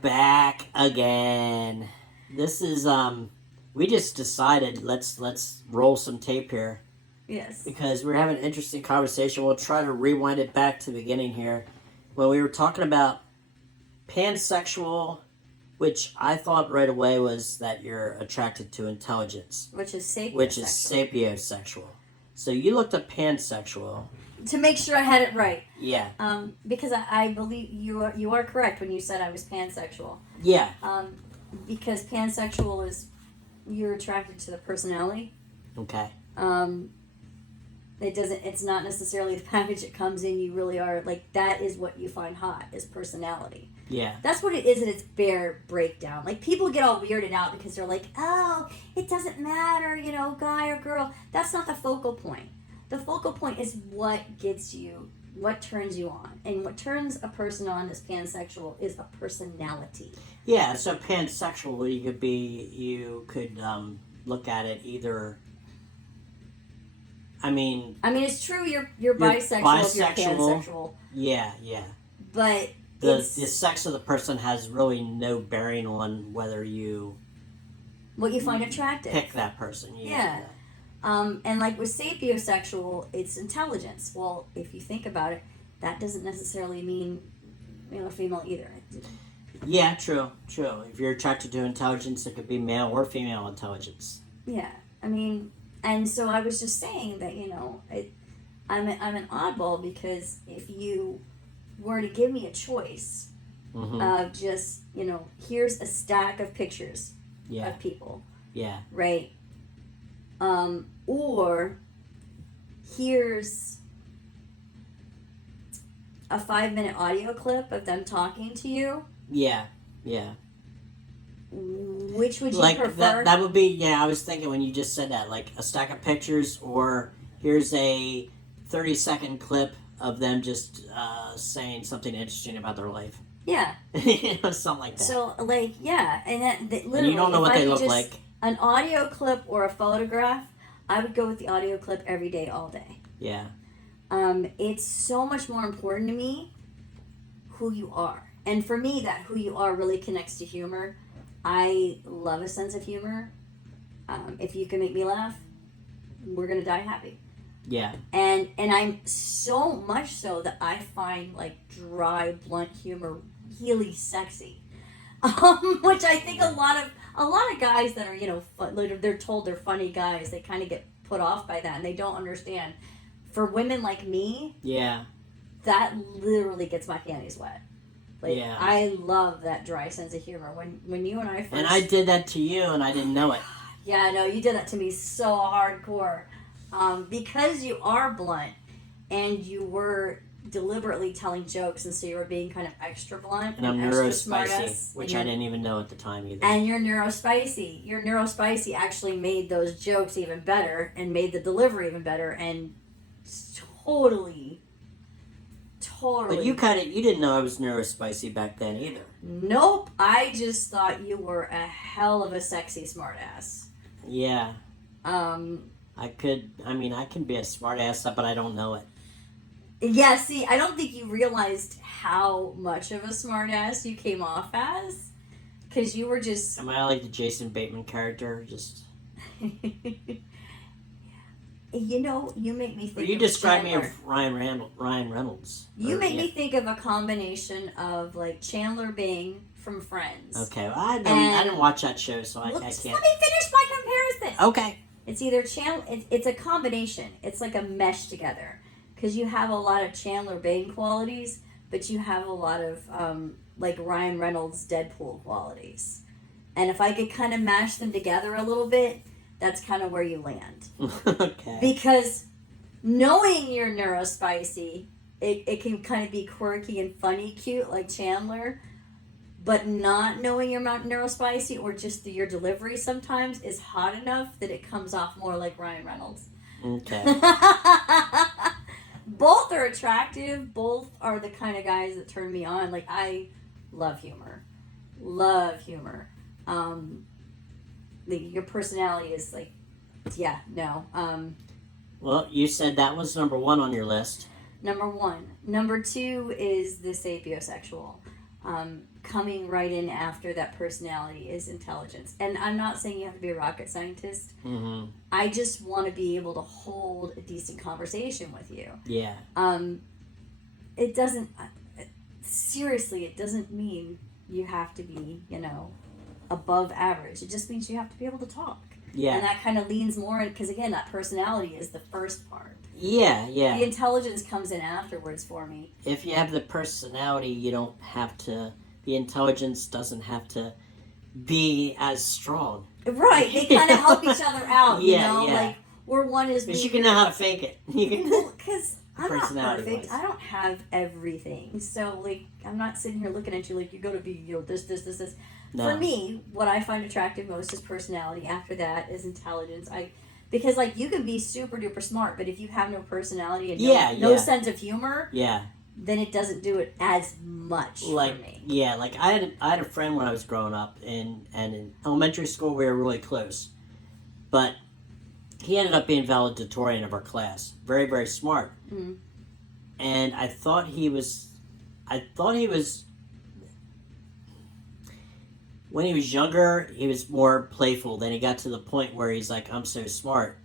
back again. This is we just decided let's roll some tape here Yes. because we're having an interesting conversation. We'll try to rewind it back to the beginning here when we were talking about pansexual, which I thought right away was that you're attracted to intelligence, Which is sapiosexual. which is sapiosexual. So you looked at pansexual. To make sure I had it right. Yeah. Because I believe you are correct when you said I was pansexual. Yeah. Because pansexual is you're attracted to the personality. Okay. It's not necessarily the package it comes in. You really are like that is what you find hot is personality. Yeah. That's what it is in its bare breakdown. Like people get all weirded out because they're like, oh, it doesn't matter, guy or girl. That's not the focal point. The focal point is what gets you, what turns you on. And what turns a person on as pansexual is a personality. Yeah, so pansexual, you could look at it either. I mean, it's true you're bisexual if you're pansexual. Yeah. But the sex of the person has really no bearing on whether you what you find attractive. Pick that person. Yeah. And like with sapiosexual, it's intelligence. Well, if you think about it, that doesn't necessarily mean male or female either. Yeah, true. If you're attracted to intelligence, it could be male or female intelligence. Yeah, and so I was just saying that I'm an oddball because if you were to give me a choice of just here's a stack of pictures of people. Yeah. Right. Or here's a 5-minute audio clip of them talking to you. Yeah. Which would you prefer? That would be, I was thinking when you just said that, like a stack of pictures, or here's a 30-second clip of them just saying something interesting about their life. Yeah. Something like that. So, and that literally, and you don't know what they look like. An audio clip or a photograph, I would go with the audio clip every day, all day. Yeah. It's so much more important to me who you are. And for me, that who you are really connects to humor. I love a sense of humor. If you can make me laugh, we're going to die happy. Yeah. And I'm so much so that I find like dry, blunt humor really sexy. Which I think a lot of guys that are, they're told they're funny guys, they kind of get put off by that and they don't understand. For women like me, that literally gets my panties wet. Like, I love that dry sense of humor. When you and I first... And I did that to you and I didn't know it. Yeah, no, you did that to me so hardcore. Because you are blunt and you were deliberately telling jokes, and so you were being kind of extra blunt and I'm neurospicy, which I didn't even know at the time either. And you're neurospicy. Your neurospicy actually made those jokes even better and made the delivery even better, and totally. But you didn't know I was neurospicy back then either. Nope, I just thought you were a hell of a sexy smartass. Yeah. I can be a smartass, but I don't know it. Yeah, see, I don't think you realized how much of a smartass you came off as. Because you were just... Am I like the Jason Bateman character? Just... You make me think you describe me as Ryan Reynolds. You make me think of a combination of, like, Chandler Bing from Friends. Okay, well, I didn't watch that show, so I can't... Let me finish my comparison. Okay. It's either it's a combination. It's like a mesh together. Because you have a lot of Chandler Bing qualities, but you have a lot of, like, Ryan Reynolds Deadpool qualities. And if I could kind of mash them together a little bit, that's kind of where you land. Okay. Because knowing you're neurospicy, it can kind of be quirky and funny cute like Chandler, but not knowing you're not neurospicy or just your delivery sometimes is hot enough that it comes off more like Ryan Reynolds. Okay. Both are attractive. Both are the kind of guys that turn me on. Like, I love humor. Your personality is like, Well, you said that was number 1 on your list. Number 1. Number 2 is the sapiosexual. coming right in after that personality is intelligence. And I'm not saying you have to be a rocket scientist. Mm-hmm. I just want to be able to hold a decent conversation with you. Yeah. It doesn't, seriously, it doesn't mean you have to be, above average. It just means you have to be able to talk. Yeah. And that kind of leans more, because again, that personality is the first part. Yeah, yeah. The intelligence comes in afterwards for me. If you have the personality, you don't have to. The intelligence doesn't have to be as strong. Right, they kind of help each other out, Yeah. like where one is. Because you can know how to fake it. Because I'm not Personality-wise. perfect. I don't have everything, so like I'm not sitting here looking at you like you got to be this. No. For me, what I find attractive most is personality. After that is intelligence. Because like you can be super duper smart, but if you have no personality and no sense of humor, then it doesn't do it as much for me. Yeah, like I had a friend when I was growing up, and in elementary school we were really close, but he ended up being valedictorian of our class. Very, very smart. Mm-hmm. And I thought he was. When he was younger, he was more playful. Then he got to the point where he's like, I'm so smart,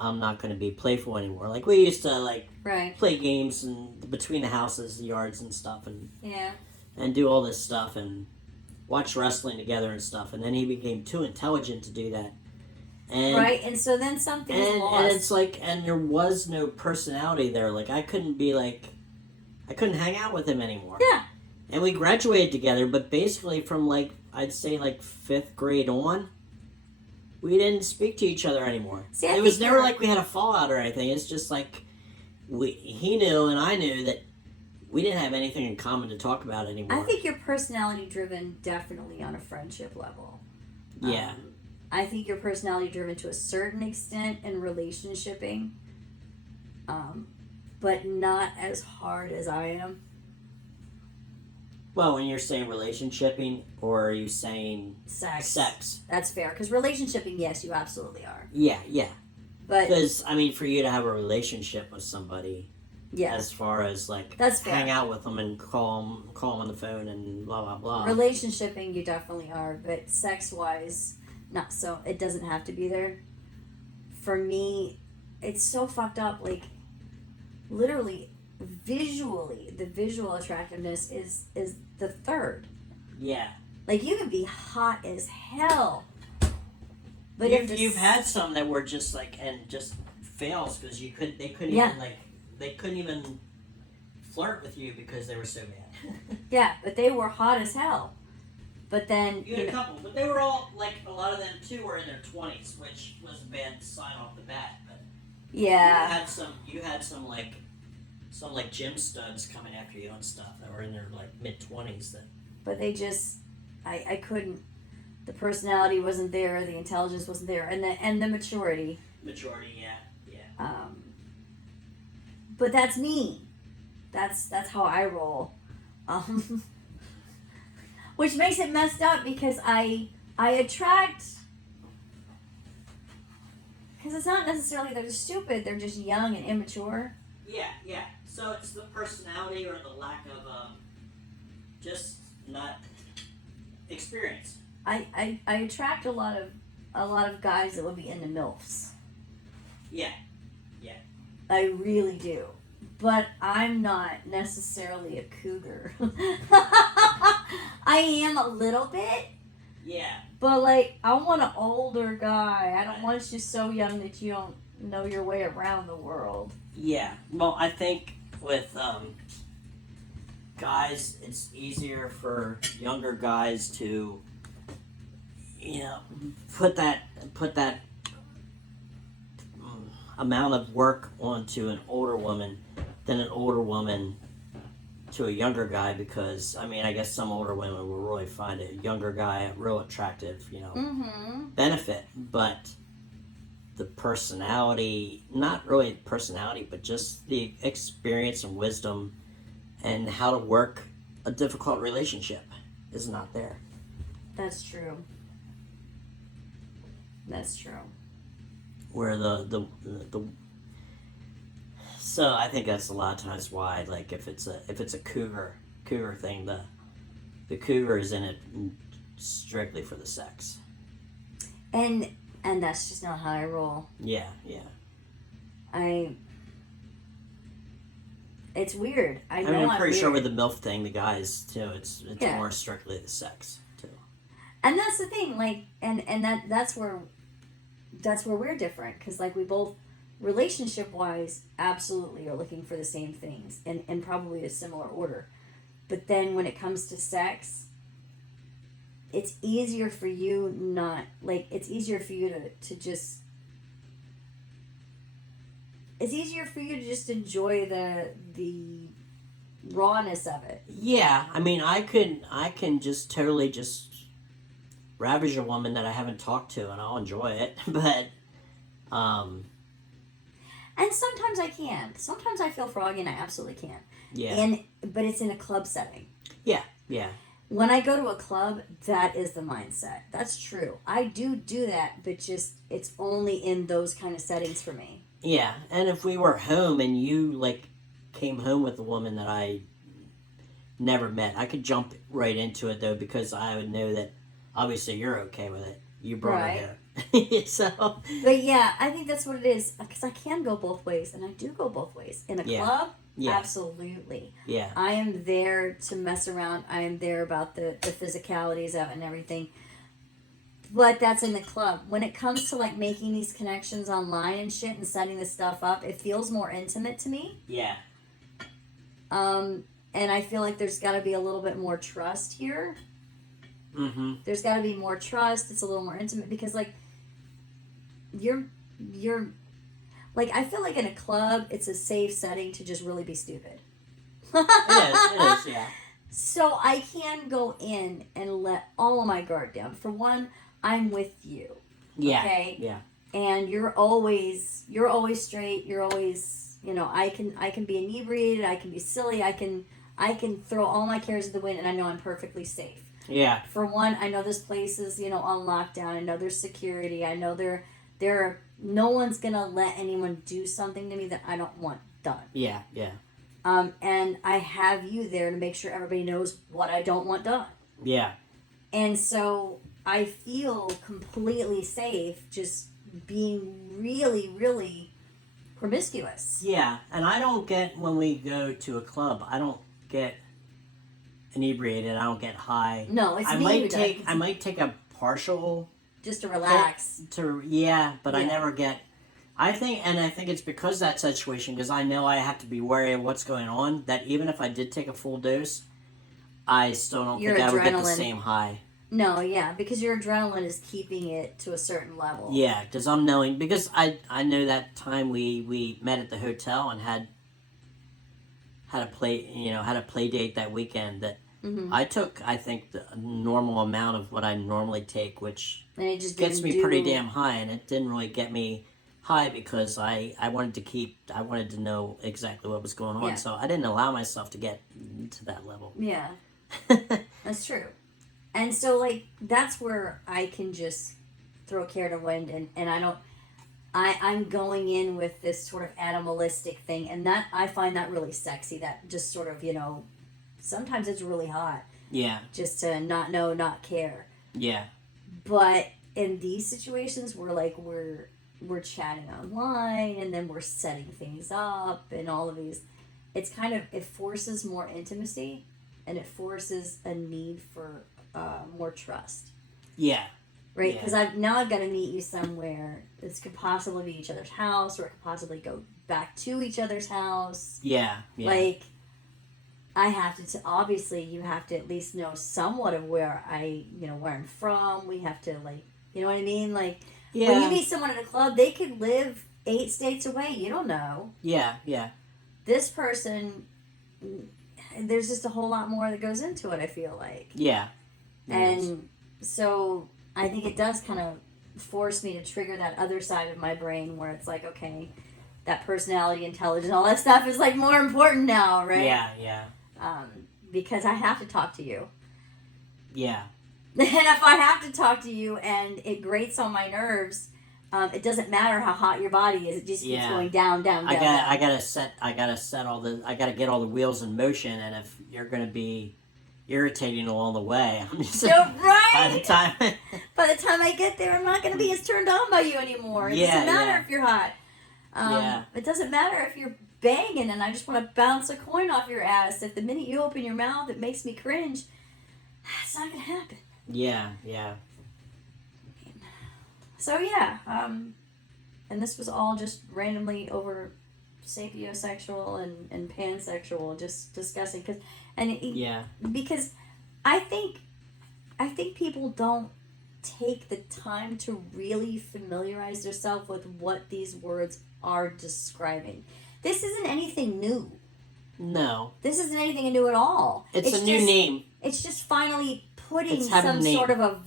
I'm not going to be playful anymore. Like, we used to, play games and between the houses, the yards and stuff, and do all this stuff, and watch wrestling together and stuff. And then he became too intelligent to do that. And so then something's lost. And it's like, and there was no personality there. Like, I couldn't hang out with him anymore. Yeah. And we graduated together, but basically from I'd say 5th grade on, we didn't speak to each other anymore. See, it was never like we had a fallout or anything. It's just like he knew and I knew that we didn't have anything in common to talk about anymore. I think you're personality driven definitely on a friendship level. Yeah. I think you're personality driven to a certain extent in relationshiping, but not as hard as I am. Well, when you're saying relationshiping, or are you saying sex? That's fair, because relationshiping, yes, you absolutely are. Yeah. But because for you to have a relationship with somebody, as far as that's fair. Hang out with them and call them on the phone and blah blah blah. Relationshiping, you definitely are, but sex wise, not so. It doesn't have to be there. For me, it's so fucked up. Like, literally, visually, the visual attractiveness is the third. Yeah. Like, you can be hot as hell, but you've had some that were just and just fails because they couldn't even flirt with you because they were so bad. Yeah, but they were hot as hell. But then you had a couple, but they were all a lot of them too were in their 20s, which was a bad sign off the bat. But yeah, you had some gym studs coming after you and stuff that were in their mid 20s. But they just, I couldn't. The personality wasn't there. The intelligence wasn't there, and the maturity. Maturity, yeah. But that's me. That's how I roll. Which makes it messed up because I attract. Because it's not necessarily they're stupid. They're just young and immature. Yeah. So it's the personality or the lack of just not experience. I attract a lot of guys that would be into MILFs. Yeah. I really do. But I'm not necessarily a cougar. I am a little bit. Yeah. But I want an older guy. I don't want you so young that you don't know your way around the world. Yeah. Well, I think with guys, it's easier for younger guys to put that amount of work onto an older woman than an older woman to a younger guy, because I guess some older women will really find a younger guy a real attractive, benefit, but the personality, not really personality, but just the experience and wisdom and how to work a difficult relationship is not there. That's true. Where the so I think that's a lot of times why, if it's a cougar thing, the cougar is in it strictly for the sex. And that's just not how I roll. Yeah, yeah. It's weird. I'm pretty sure with the MILF thing, the guys too, it's more strictly the sex too. And that's the thing, like, and that's where we're different, because like we both, relationship wise, absolutely are looking for the same things and probably a similar order. But then when it comes to sex, it's easier for you it's easier for you to just enjoy the rawness of it. Yeah, I mean, I can just totally just ravage a woman that I haven't talked to, and I'll enjoy it. But, and sometimes I can. Sometimes I feel froggy, and I absolutely can. Yeah. But it's in a club setting. Yeah, yeah. When I go to a club, that is the mindset. That's true. I do that, but just it's only in those kind of settings for me. Yeah, and if we were home and you like came home with a woman that I never met, I could jump right into it though, because I would know that obviously you're okay with it. You brought her here. So. But yeah, I think that's what it is, because I can go both ways, and I do go both ways. In a club, absolutely. Yeah. I am there to mess around. I am there about the physicalities of it and everything. But that's in the club. When it comes to like making these connections online and shit and setting this stuff up, it feels more intimate to me. Yeah. And I feel like there's got to be a little bit more trust here. Mm-hmm. There's got to be more trust. It's a little more intimate, because like you're like, I feel like in a club it's a safe setting to just really be stupid. It is, yeah. So I can go in and let all of my guard down. For one, I'm with you. Yeah. Okay? Yeah. And you're always straight. You're always, I can be inebriated. I can be silly. I can throw all my cares to the wind, and I know I'm perfectly safe. Yeah. For one, I know this place is, on lockdown. I know there's security. I know no one's gonna let anyone do something to me that I don't want done. Yeah. Yeah. And I have you there to make sure everybody knows what I don't want done. Yeah. And so I feel completely safe just being really, really promiscuous. Yeah, and I don't get, when we go to a club, I don't get inebriated. I don't get high. No, it's I might take a partial just to relax. But I never get. I think it's because of that situation, because I know I have to be wary of what's going on. That even if I did take a full dose, I still don't think I would get the same high. No, yeah, because your adrenaline is keeping it to a certain level. Yeah, because I know that time we met at the hotel and had a play date that weekend that I took, I think, the normal amount of what I normally take, which gets me pretty damn high, and it didn't really get me high because I wanted to know exactly what was going on, so I didn't allow myself to get to that level. Yeah, that's true. And so, like, that's where I can just throw care to wind, and I'm going in with this sort of animalistic thing, and that, I find that really sexy, that just sort of, sometimes it's really hot. Yeah. Just to not know, not care. Yeah. But in these situations where, like, we're chatting online, and then we're setting things up, and all of these, it's kind of, it forces more intimacy, and it forces a need for more trust. Yeah. Right? Because I've got to meet you somewhere. This could possibly be each other's house, or it could possibly go back to each other's house. Yeah. Like, I have to, obviously, you have to at least know somewhat of where where I'm from. We have to, like, you know what I mean? Like, when you meet someone at a club, they could live 8 states away. You don't know. Yeah, yeah. This person, there's just a whole lot more that goes into it, I feel like. Yeah. And so I think it does kind of force me to trigger that other side of my brain where it's like, okay, that personality, intelligence, all that stuff is like more important now, right? Yeah, yeah. Because I have to talk to you. Yeah. And if I have to talk to you and it grates on my nerves, it doesn't matter how hot your body is. It just keeps going down, down, down. I gotta get all the wheels in motion, and if you're gonna be irritating along the way. I'm just You're right. by the time I get there, I'm not going to be as turned on by you anymore. It doesn't matter if you're hot. It doesn't matter if you're banging and I just want to bounce a coin off your ass. If the minute you open your mouth, it makes me cringe. It's not going to happen. Yeah. So yeah, and this was all just randomly over sapiosexual and pansexual, just discussing because I think people don't take the time to really familiarize themselves with what these words are describing. This isn't anything new. No. This isn't anything new at all. It's a new name. It's just finally putting some sort of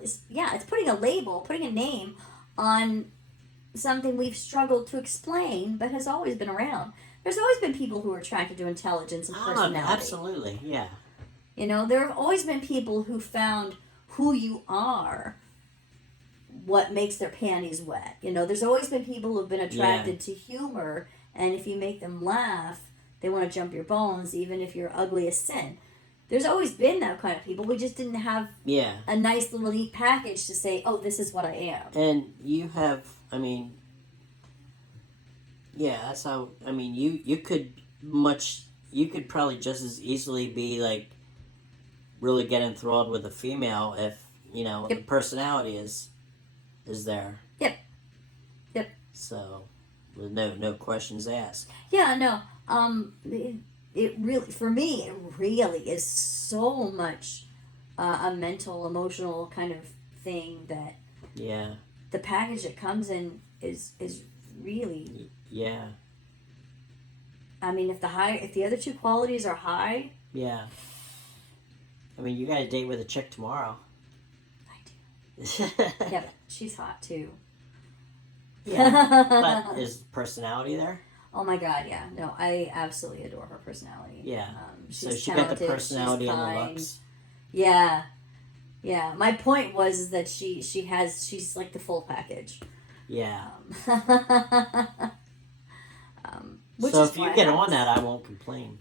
it's putting a label, putting a name on something we've struggled to explain, but has always been around. There's always been people who are attracted to intelligence and personality. Absolutely, yeah. You know, there have always been people who found who you are, what makes their panties wet. You know, there's always been people who've been attracted to humor, and if you make them laugh, they want to jump your bones, even if you're ugly as sin. There's always been that kind of people. We just didn't have a nice little neat package to say, oh, this is what I am. And you have, that's how, you could probably just as easily be, like, really get enthralled with a female if, the personality is there. Yep. So, with no questions asked. Yeah, no. It really, for me, it really is so much a mental, emotional kind of thing that the package that comes in is really if the other two qualities are high, you got a date with a chick tomorrow. I do. Yeah, but she's hot too. But is personality there? Oh my God, yeah. No, I absolutely adore her personality. Yeah. She's so she talented, got the personality she's and the kind. looks. Yeah. My point was that she's like the full package. Yeah. So if you get on that, I won't complain.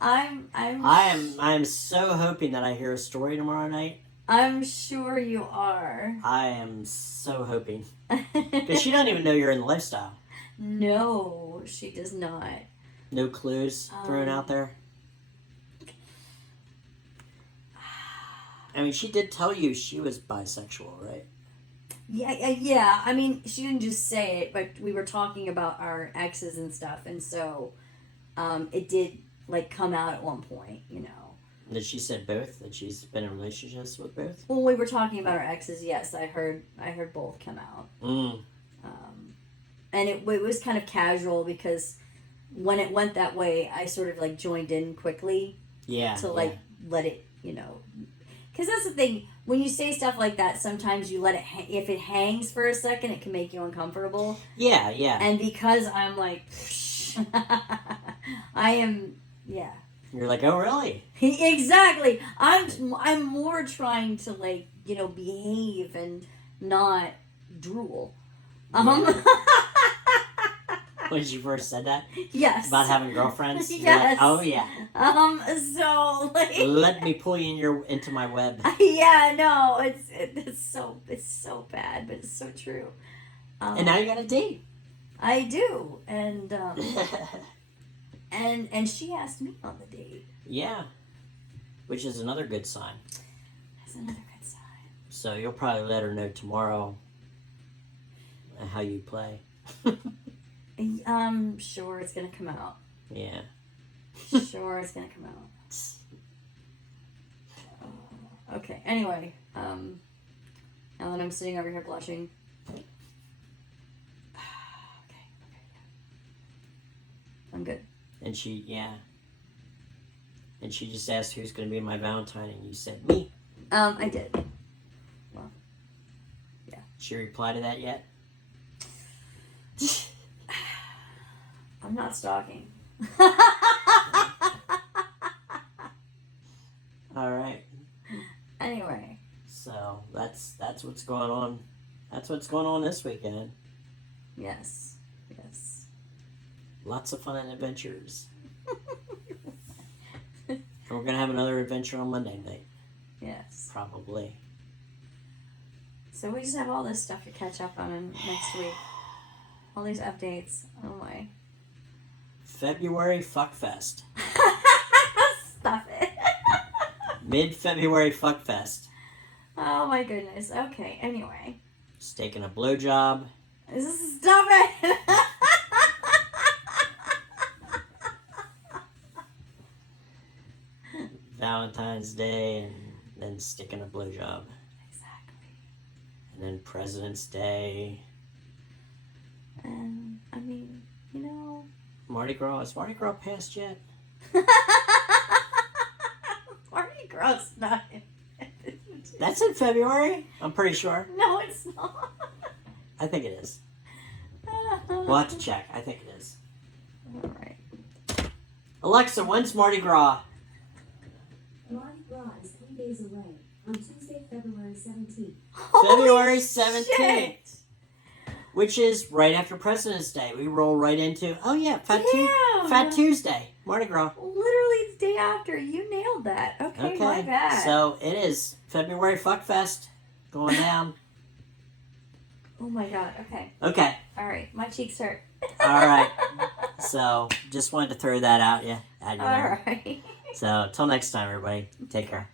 I am so hoping that I hear a story tomorrow night. I'm sure you are. I am so hoping. Because she doesn't even know you're in the lifestyle. No, she does not. No clues thrown out there? She did tell you she was bisexual, right? Yeah. She didn't just say it, but we were talking about our exes and stuff, and so it did, come out at one point, That she said both? That she's been in relationships with both? When we were talking about our exes, yes, I heard both come out. And it was kind of casual because when it went that way, I sort of joined in quickly. Yeah. To let it, because that's the thing. When you say stuff like that, sometimes you let it. If it hangs for a second, it can make you uncomfortable. Yeah. And because I'm like, I am. Yeah. You're like, oh, really? Exactly. I'm more trying to behave and not drool. When you first said that? Yes. About having girlfriends? Yes. Like, oh, yeah. So, let me pull you into my web. Yeah, no, it's so bad, but it's so true. And now you got a date. I do. And, and she asked me on the date. Yeah. Which is another good sign. That's another good sign. So you'll probably let her know tomorrow how you play. Sure it's gonna come out. Yeah. Sure it's gonna come out. Okay, anyway, now that I'm sitting over here blushing. Okay, I'm good. And she just asked who's gonna be my Valentine, and you said me. I did. Well, yeah. She replied to that yet? I'm not stalking. All right. Anyway. So that's what's going on. That's what's going on this weekend. Yes. Lots of fun and adventures. And we're gonna have another adventure on Monday night, Yes. probably. So we just have all this stuff to catch up on in next week. All these updates. Oh my. February Fuckfest. Stop it. Mid-February Fuckfest. Oh my goodness. Okay, anyway. Just taking a blowjob. Stop it. Valentine's Day, and then sticking a blowjob. Exactly. And then President's Day. And, I mean, you know. Mardi Gras. Is Mardi Gras past yet? Mardi Gras not. That's in February? I'm pretty sure. No, it's not. I think it is. We'll have to check. I think it is. Alright. Alexa, when's Mardi Gras? Mardi Gras is 3 days away, on Tuesday, February 17th. February 17th. Which is right after President's Day. We roll right into, oh yeah, Fat Tuesday. Mardi Gras. Literally the day after. You nailed that. Okay, my bad. So it is February Fuckfest going down. Oh my god, okay. Okay. Alright, my cheeks hurt. Alright. So just wanted to throw that out at you there. Alright. So till next time, everybody. Take care.